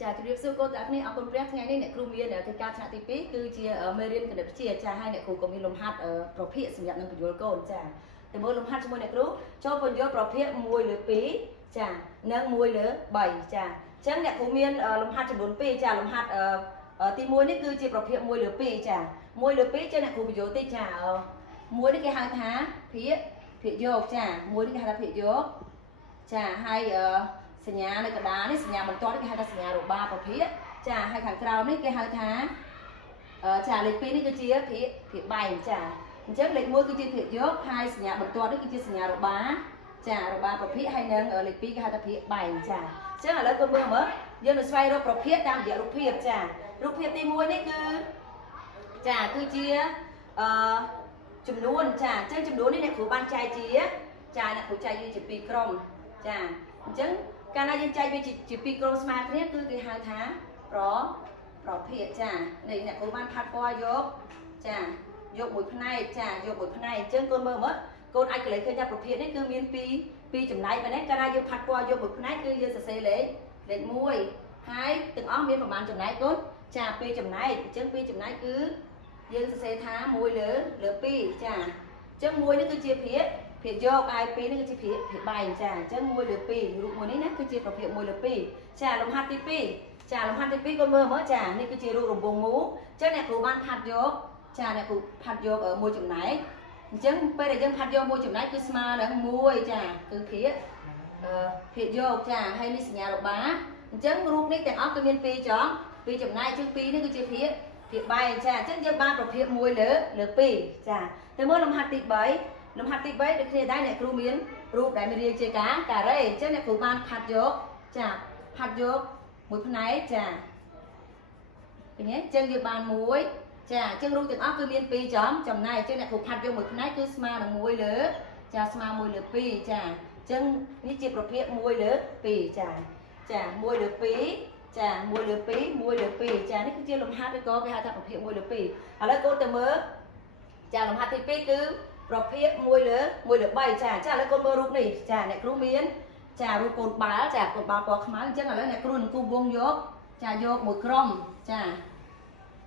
ចាជម្រាបសួរកូនទាំងគ្នាអរគុណព្រះថ្ងៃនេះអ្នកគ្រូមានកិច្ចការថ្នាក់ទី2គឺជាមេរៀនគណិតវិទ្យាចាហើយអ្នកគ្រូក៏មានលំហាត់ប្រភេទសម្រាប់នឹងបញ្យល់កូនចាទៅមើលលំហាត់ជាមួយអ្នកគ្រូចូលបញ្យល់ប្រភេទ1លើ2ចានិង1លើ3ចាអញ្ចឹងអ្នកគ្រូមានលំហាត់ចំនួន2ចាលំហាត់ទី1នេះគឺជាប្រភេទ1លើ2ចា1លើ2ចាអ្នកគ្រូបញ្យល់តិចចា1នេះគេហៅថាភាគយកចា1នេះគេហៅថាភាគយកចាហើយសញ្ញានៅកណ្ដាលនេះសញ្ញាបន្ទាត់នេះគេហៅថាសញ្ញារបាប្រភេទចាហើយខាងក្រោមនេះគេហៅថាចាលេខ2នេះគឺជាភាគបែងចាអញ្ចឹងលេខ1គឺជាភាគយកហើយសញ្ញាបន្ទាត់នេះគឺជាសញ្ញារបាចារបាប្រភេទហើយនឹងលេខ2គេហៅថាភាគបែងចាអញ្ចឹងឥឡូវគាត់មើលមើលយើងនឹងស្វែងរកប្រភេទតាមរយៈរូបភាពចារូបភាពទី1នេះគឺចាគឺជាចំនួនចាអញ្ចឹងចំនួននេះអ្នកគ្រូបានចែកជាចាអ្នកគ្រូចែកវាជា2ក្រុមចាអញ្ចឹងកាលណាយើងចែកវាជា2ក្រុមស្មើគ្នាគឺគេហៅថាប្រភេទចានេះអ្នកគ្រូបានផាត់ពណ៌យកចាយកមួយផ្នែកចាយកមួយផ្នែកអញ្ចឹងកូនមើលមើលកូនអាចកលេចឃើញថាប្រភេទនេះគឺមានពីរចំណែកបែបនេះកាលណាយើងផាត់ពណ៌យកមួយផ្នែកគឺយើងសរសេរលេខ1ហើយទាំងអស់មានប្រមាណចំណែកកូនចា2ចំណែកអញ្ចឹង2ចំណែកគឺយើងសរសេរថា1លើ2ចាអញ្ចឹង1នេះគឺជាភាគយកហើយ2នេះគឺជាភាគបែងចាអញ្ចឹង1លើ2រូបមួយនេះណាគឺជាប្រភេទ1លើ2ចាលំហាត់ទី2ចាលំហាត់ទី2កូនមើលមើលចានេះគឺជារូបរង្វង់មូលអញ្ចឹងអ្នកគ្រូបានផាត់យកចាអ្នកគ្រូផាត់យកមួយចំណែកអញ្ចឹងពេលដែលយើងផាត់យកមួយចំណែកគឺស្មើនឹង1ចាគឺភាគយកចាហើយនេះសញ្ញារបាអញ្ចឹងរូបនេះទាំងអស់គឺមាន2ចំណែកជាង2នេះគឺជាភាគបែងចាអញ្ចឹងយើងបានប្រភេទ1លើ2ចាទៅមើលលំហាត់ទី3លំហាត់ទី3ដូចគ្នាដែរអ្នកគ្រូមានរូបដែលមានរាងជាការ៉េអញ្ចឹងអ្នកគ្រូបានផាត់យកចាផាត់យកមួយផ្នែកចាឃើញទេអញ្ចឹងយើងបាន1ចាអញ្ចឹងរូបទាំងអស់គឺមាន2ចំណែកអញ្ចឹងអ្នកគ្រូផាត់យកមួយផ្នែកគឺស្មើនឹង1លើចាស្មើ1លើ2ចាអញ្ចឹងនេះជាប្រភេទ1លើ2ចា1លើ2ចា1លើ2 1លើ2ចានេះគឺជាលំហាត់ឬក៏គេហៅថាប្រភេទ1លើ2ឥឡូវកូនទៅមើលចាលំហាត់ទី2គឺប្រភេទ1លើ3ចាឥឡូវកូនមើលរូបនេះចាអ្នកគ្រូមានចារូបកូនបាល់ចាកូនបាល់ពណ៌ខ្មៅអញ្ចឹងឥឡូវអ្នកគ្រូនឹងគូសវងយកចាយកមួយក្រុមចា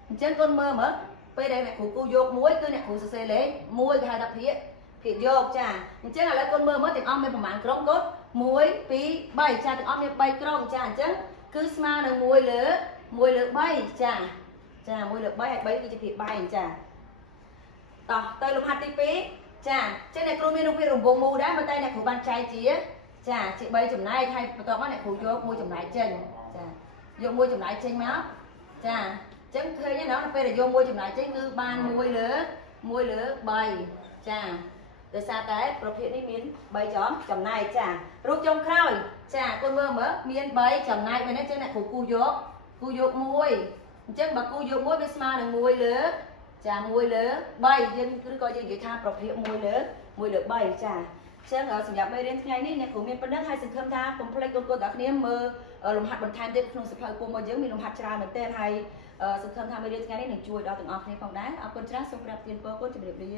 អញ្ចឹងកូនមើលមើលពេលដែលអ្នកគ្រូគូសយកមួយគឺអ្នកគ្រូសរសេរលេខ1គេហៅថាភាគយកចាអញ្ចឹងឥឡូវកូនមើលមើលទាំងអស់មានប្រមាណក្រុមកូន1 2 3ចាទាំងអស់មាន3ក្រុមចាអញ្ចឹងគឺស្មើនឹង1លើ3ចា1លើ3ហើយ3គឺជាភាគបែងចាតោះទៅលំហាត់ទី2ចាអញ្ចឹងអ្នកគ្រូមានរូបភាពរង្វង់មូលដែរប៉ុន្តែអ្នកគ្រូបានចែកជា3ចំណែកហើយបន្ទាប់មកអ្នកគ្រូយកមួយចំណែកចេញចាយកមួយចំណែកចេញមកចាអញ្ចឹងឃើញទេណាពេលដែលយកមួយចំណែកចេញគឺបាន1លើ3ចាដោយសារតែប្រភេទនេះមាន3ចំណែកចារូបចុងក្រោយចាកូនមើលមាន3ចំណែកមែនទេអញ្ចឹងអ្នកគ្រូគូសយក1អញ្ចឹងបើគូសយក1វាស្មើនឹង1លើចា1លើ3យើងឬក៏យើងនិយាយថាប្រភេទ1លើ3ចាអញ្ចឹងសម្រាប់មេរៀនថ្ងៃនេះអ្នកគ្រូមានប៉ុណ្ណឹងហើយសង្ឃឹមថាកុំភ្លេចកូនៗទាំងគ្នាមើលលំហាត់បន្ថែមទៀតក្នុងសៀវភៅពុំរបស់យើងមានលំហាត់ច្រើនមែនទែនហើយសង្ឃឹមថាមេរៀនថ្ងៃនេះនឹងជួយដល់ទាំងអស់គ្នាផងដែរអរគុណច្រើនសូមប្រាប់ទានពរគុណជម្រាបលា